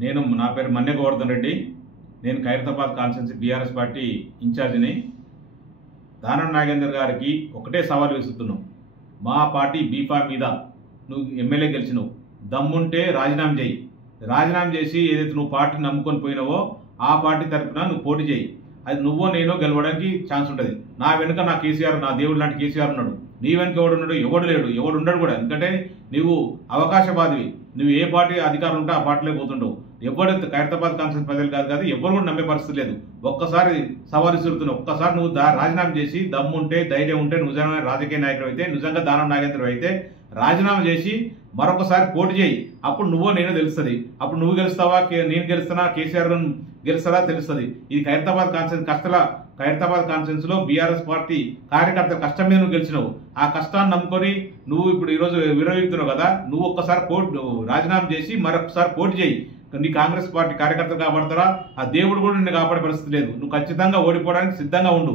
నా పేరు మన్నె గోవర్ధన్ రెడ్డి. నేను Khairatabad constituency BRS party ఇన్ఛార్జిని. Danam Nagender గారికి ఒకటే సవాల్ విసురుతున్నావు. మా పార్టీ బీఫా మీద నువ్వు ఎమ్మెల్యే గెలిచినావు, దమ్ముంటే రాజీనామా చేయి. రాజీనామా చేసి ఏదైతే నువ్వు పార్టీని నమ్ముకొని పోయినావో ఆ పార్టీ తరఫున నువ్వు పోటీ చేయి. అది నువ్వో నేనో గెలవడానికి ఛాన్స్ ఉంటుంది. నా వెనుక నా కేసీఆర్, నా దేవుడు లాంటి కేసీఆర్ ఉన్నాడు. నీ వెనుక ఎవడున్నాడు? ఎవడు లేడు, ఎవడు ఉండడు కూడా. ఎందుకంటే నువ్వు అవకాశవాదివి. నువ్వు ఏ పార్టీ అధికారులు ఉంటే ఆ పార్టీలో పోతుంటావు. ఎవరు ఖైరతాబాద్ కాన్స్టిట్యూన్సీ ప్రజలు కాదు, ఎవరు కూడా నమ్మే పరిస్థితి లేదు. ఒక్కసారి సవాలు విసురుతున్నావు. ఒక్కసారి నువ్వు రాజీనామా చేసి దమ్ముంటే, ధైర్యం ఉంటే, నిజమైన రాజకీయ నాయకుడు అయితే, నిజంగా దానం నాగేంద్ర అయితే రాజీనామా చేసి మరొకసారి పోటీ చేయి. అప్పుడు నువ్వో నేనో తెలుస్తుంది. అప్పుడు నువ్వు గెలుస్తావా, నేను గెలుస్తానా, కేసీఆర్ గెలుస్తారా తెలుస్తుంది. ఇది ఖైరతాబాద్ కాన్స్టిట్యూన్సీలో బీఆర్ఎస్ పార్టీ కార్యకర్త కష్టం మీద నువ్వు గెలిచినావు. ఆ కష్టాన్ని నమ్ముకొని నువ్వు ఇప్పుడు ఈరోజు విరమిస్తున్నావు కదా. నువ్వు ఒక్కసారి రాజీనామా చేసి మరొకసారి పోటీ చేయి. నీ కాంగ్రెస్ పార్టీ కార్యకర్తలు కాపాడతారా? ఆ దేవుడు కూడా నిన్ను కాపాడే పరిస్థితి లేదు. నువ్వు ఖచ్చితంగా ఓడిపోవడానికి సిద్ధంగా ఉండు.